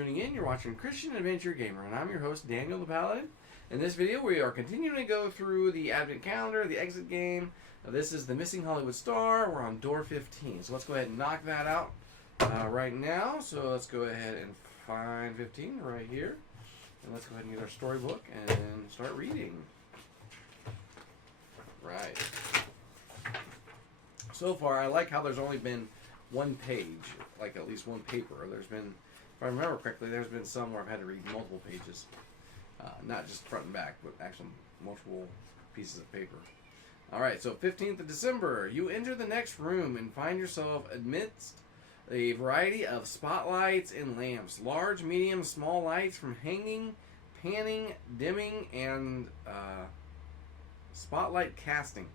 tuning in. You're watching Christian Adventure Gamer, and I'm your host, Daniel the Paladin. In this video, we are continuing to go through the Advent Calendar, the exit game. This is the Missing Hollywood Star. We're on door 15, so let's go ahead and knock that out right now. So let's go ahead and find 15 right here. And let's go ahead and get our storybook and start reading. Right. So far, I like how there's only been one page, like at least one paper. There's been, if I remember correctly, there's been some where I've had to read multiple pages. Not just front and back, but actually multiple pieces of paper. Alright, so 15th of December, you enter the next room and find yourself amidst a variety of spotlights and lamps. Large, medium, small lights from hanging, panning, dimming, and spotlight casting.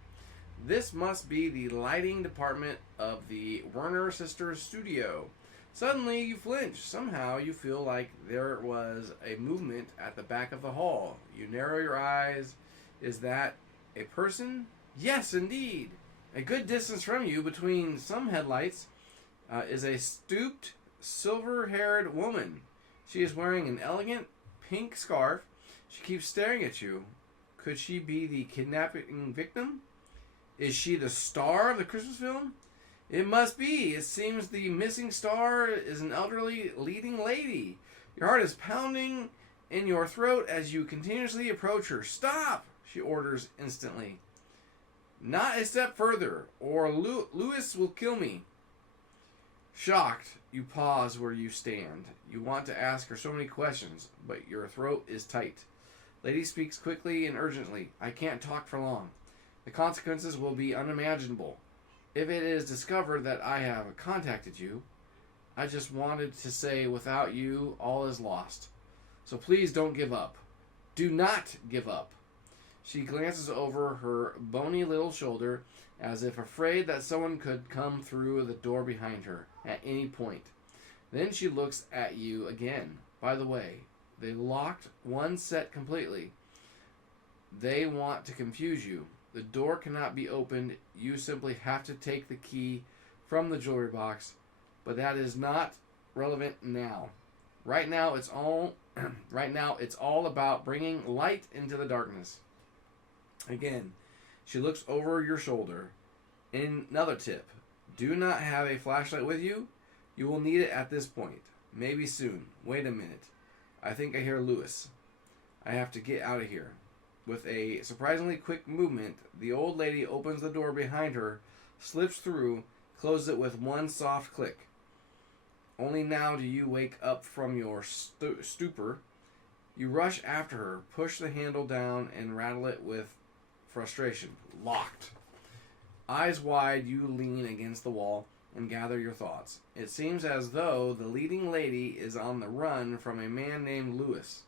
This must be the lighting department of the Werner Sisters studio. Suddenly you flinch. Somehow you feel like there was a movement at the back of the hall. You narrow your eyes. Is that a person? Yes, indeed. A good distance from you, between some headlights, is a stooped, silver-haired woman. She is wearing an elegant pink scarf. She keeps staring at you. Could she be the kidnapping victim? Is she the star of the Christmas film? It must be. It seems the missing star is an elderly leading lady. Your heart is pounding in your throat as you continuously approach her. Stop, she orders instantly. Not a step further, or Louis will kill me. Shocked, you pause where you stand. You want to ask her so many questions, but your throat is tight. Lady speaks quickly and urgently. I can't talk for long. The consequences will be unimaginable. If it is discovered that I have contacted you, I just wanted to say without you, all is lost. So please don't give up. Do not give up. She glances over her bony little shoulder as if afraid that someone could come through the door behind her at any point. Then she looks at you again. By the way, they locked one set completely. They want to confuse you. The door cannot be opened. You simply have to take the key from the jewelry box. But that is not relevant now. Right now it's all about bringing light into the darkness. Again, she looks over your shoulder. Another tip. Do not have a flashlight with you. You will need it at this point. Maybe soon. Wait a minute. I think I hear Louis. I have to get out of here. With a surprisingly quick movement, the old lady opens the door behind her, slips through, closes it with one soft click. Only now do you wake up from your stupor. You rush after her, push the handle down, and rattle it with frustration. Locked. Eyes wide, you lean against the wall and gather your thoughts. It seems as though the leading lady is on the run from a man named Louis.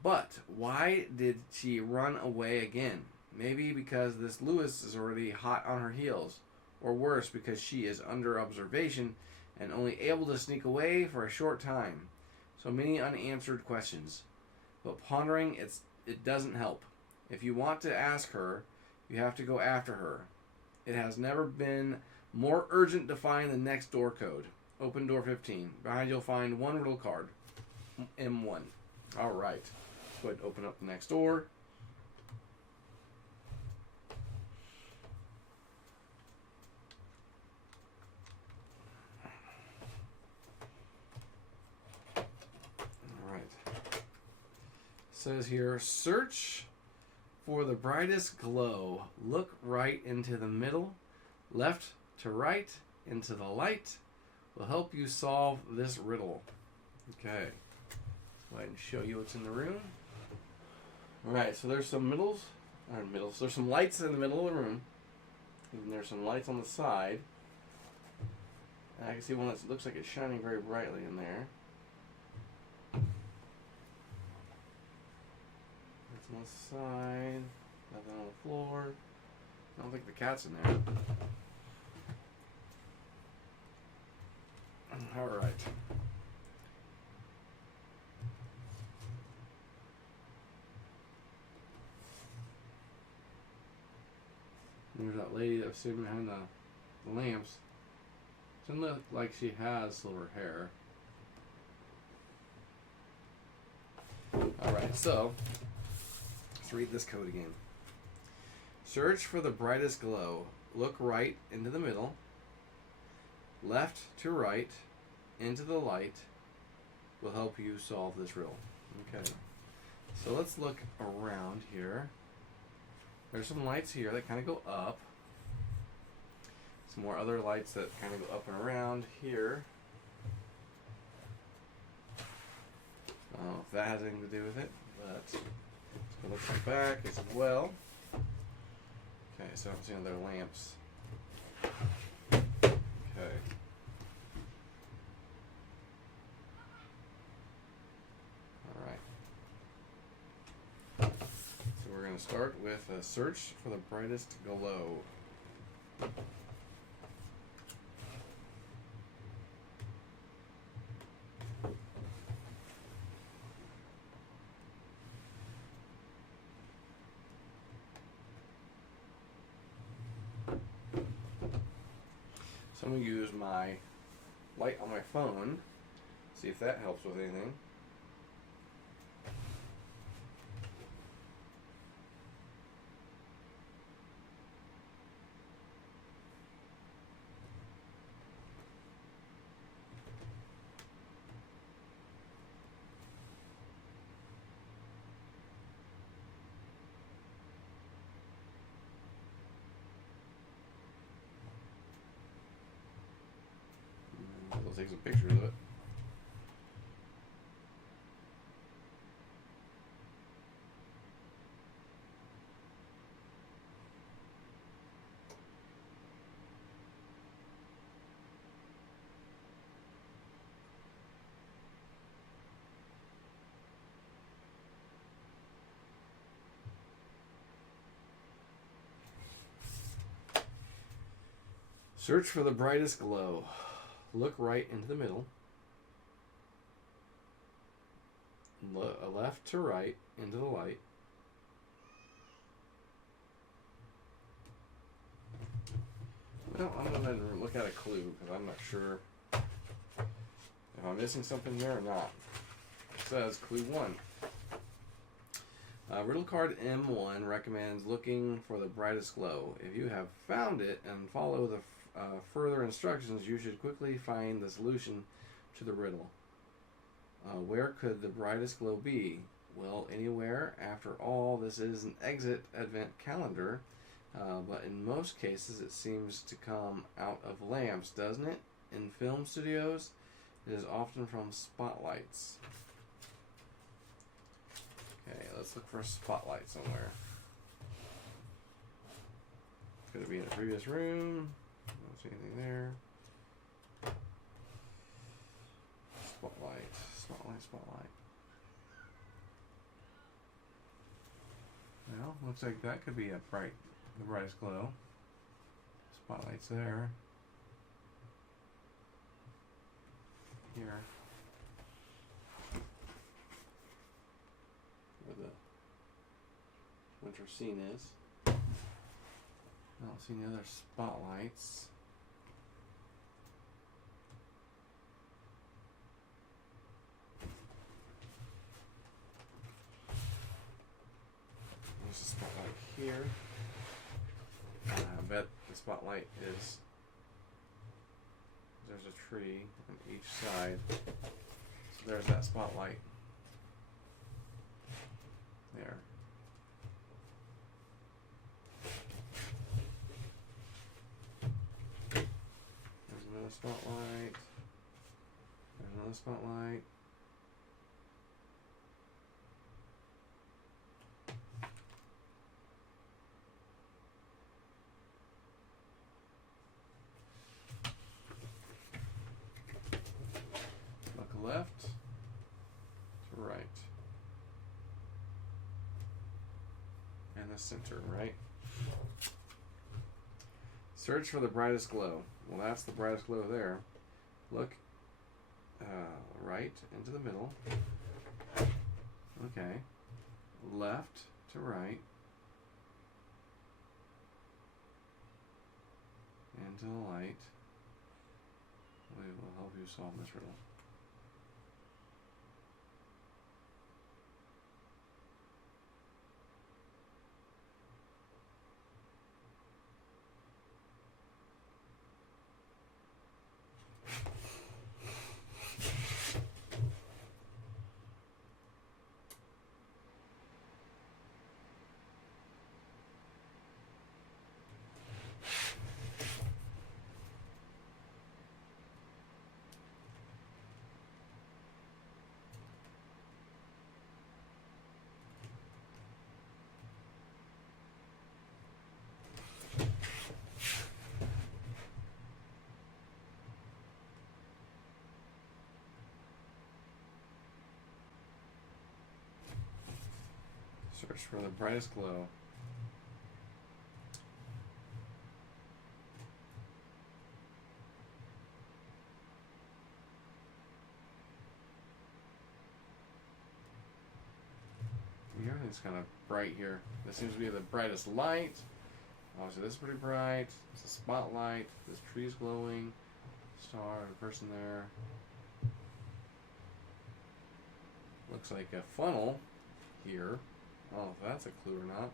But why did she run away again? Maybe because this Louis is already hot on her heels. Or worse, because she is under observation and only able to sneak away for a short time. So many unanswered questions. But pondering, it doesn't help. If you want to ask her, you have to go after her. It has never been more urgent to find the next door code. Open door 15. Behind you'll find one riddle card. M1. Alright. Go ahead and open up the next door. Alright. Says here, search for the brightest glow. Look right into the middle. Left to right into the light will help you solve this riddle. Okay. Go ahead and show you what's in the room. Alright, so there's some there's some lights in the middle of the room. And there's some lights on the side. And I can see one that looks like it's shining very brightly in there. That's on the side. Nothing on the floor. I don't think the cat's in there. Alright. There's that lady that was sitting behind the lamps. Doesn't look like she has silver hair. Alright, so let's read this code again. Search for the brightest glow. Look right into the middle. Left to right into the light will help you solve this riddle. Okay. So let's look around here. There's some lights here that kind of go up. Some more other lights that kind of go up and around here. I don't know if that has anything to do with it, but let's go look at the back as well. Okay, so I don't see any other lamps. Okay. Alright. So we're going to start with a search for the brightest glow. So I'm going to use my light on my phone, see if that helps with anything. I'll take some pictures of it. Search for the brightest glow. Look right into the middle. Left to right into the light. Well, I'm going to look at a clue because I'm not sure if I'm missing something there or not. It says clue 1. Riddle card M1 recommends looking for the brightest glow. If you have found it and follow the further instructions, you should quickly find the solution to the riddle. Where could the brightest glow be? Well, anywhere. After all, this is an exit advent calendar, but in most cases it seems to come out of lamps, doesn't it? In film studios, it is often from spotlights. Okay, let's look for a spotlight somewhere. Could it be in a previous room? Don't see anything there. Spotlight, spotlight, spotlight. Well, looks like that could be the brightest glow. Spotlight's there. Here. Where the winter scene is. I don't see any other spotlights. There's a spotlight here. I bet the spotlight is. There's a tree on each side. So there's that spotlight. There. There's another spotlight. There's another spotlight. Look left to right. And the center, right? Search for the brightest glow. Well, that's the brightest glow there. Look right into the middle. Okay. Left to right. Into the light. We will help you solve this riddle. Search for the brightest glow. Everything's kind of bright here. This seems to be the brightest light. Obviously, this is pretty bright. It's a spotlight. This tree's glowing. Star, a person there. Looks like a funnel here. I don't know if that's a clue or not.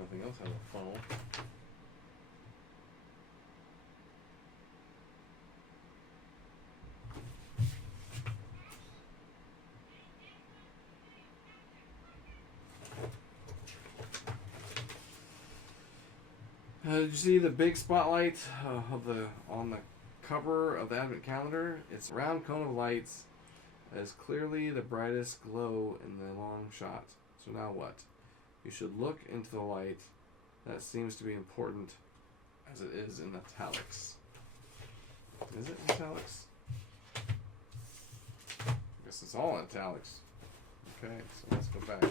Nothing else has a funnel. Did you see the big spotlight on the cover of the Advent calendar? It's a round cone of lights that is clearly the brightest glow in the long shot. So now what? You should look into the light that seems to be important as it is in italics. Is it italics? I guess it's all italics. Okay, so let's go back.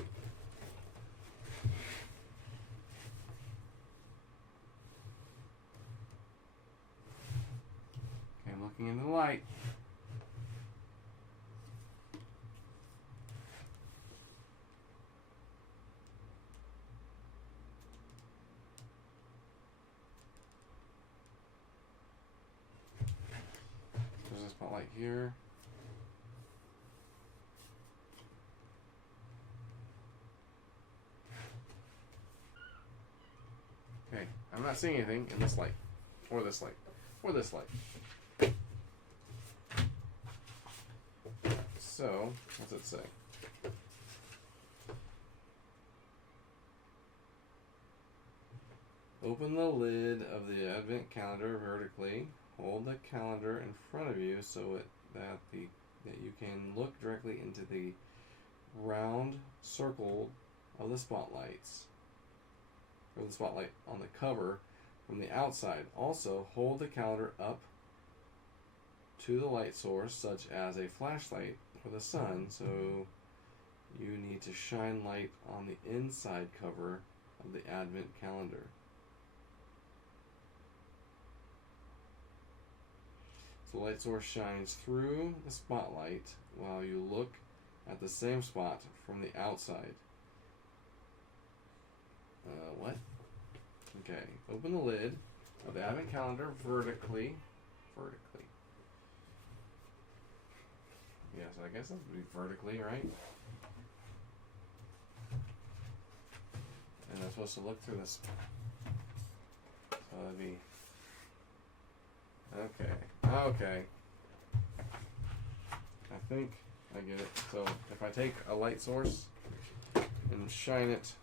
Looking into the light. There's a spotlight here. Okay, I'm not seeing anything in this light, or this light, or this light. So, what's it say? Open the lid of the Advent calendar vertically. Hold the calendar in front of you so that you can look directly into the round circle of the spotlights, or the spotlight on the cover from the outside. Also, hold the calendar up to the light source, such as a flashlight for the sun, so you need to shine light on the inside cover of the Advent calendar. So the light source shines through the spotlight while you look at the same spot from the outside. What? Okay, open the lid of the Advent calendar vertically. Yeah, so I guess that would be vertically, right? And I'm supposed to look through this. So that'd be... Okay. I think I get it. So if I take a light source and shine it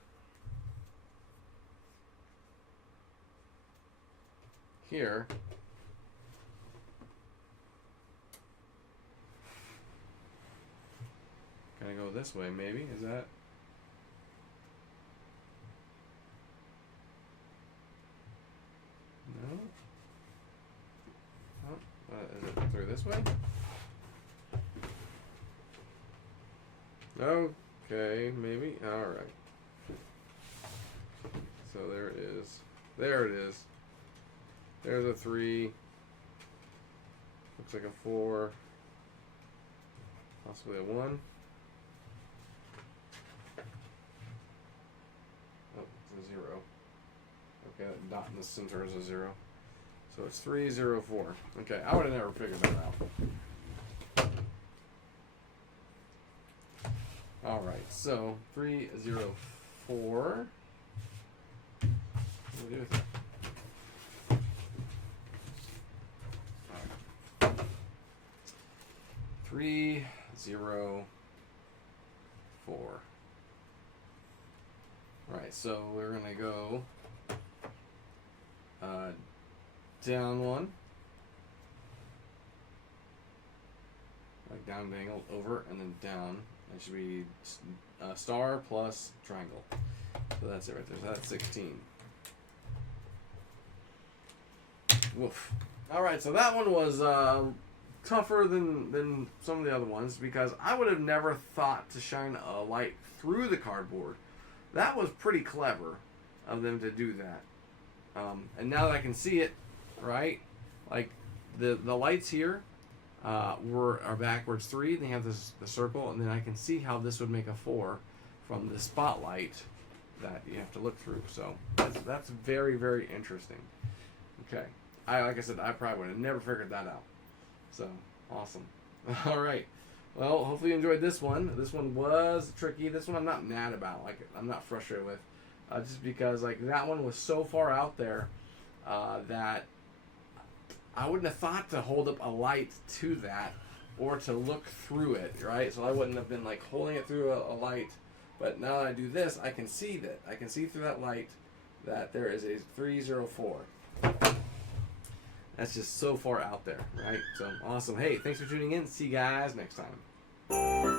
here, can I go this way, maybe? Is that... No? Oh, is it through this way? Okay, maybe. Alright. So there it is. There it is. There's a 3. Looks like a 4. Possibly a 1. Oh, it's a 0. Okay, that dot in the center is a 0. So it's 3, 0, 4. Okay, I would have never figured that out. Alright, so 3, 0, 4. What do we do with that? 3, 0, 4. Alright, so we're going to go down 1. Like down angle, over, and then down. It should be star plus triangle. So that's it right there. So that's 16. Woof. Alright, so that one was tougher than some of the other ones because I would have never thought to shine a light through the cardboard. That was pretty clever of them to do that. And now that I can see it, right? Like the lights here are backwards 3. They have the circle, and then I can see how this would make a 4 from the spotlight that you have to look through. So that's very, very interesting. Okay, like I said, I probably would have never figured that out. So awesome. All right. Well, hopefully you enjoyed this one. This one was tricky. This one I'm not mad about. Like I'm not frustrated with, just because like that one was so far out there that I wouldn't have thought to hold up a light to that or to look through it, right? So I wouldn't have been like holding it through a light. But now that I do this, I can see that. I can see through that light that there is a 304. That's just so far out there, right? So awesome. Hey, thanks for tuning in. See you guys next time.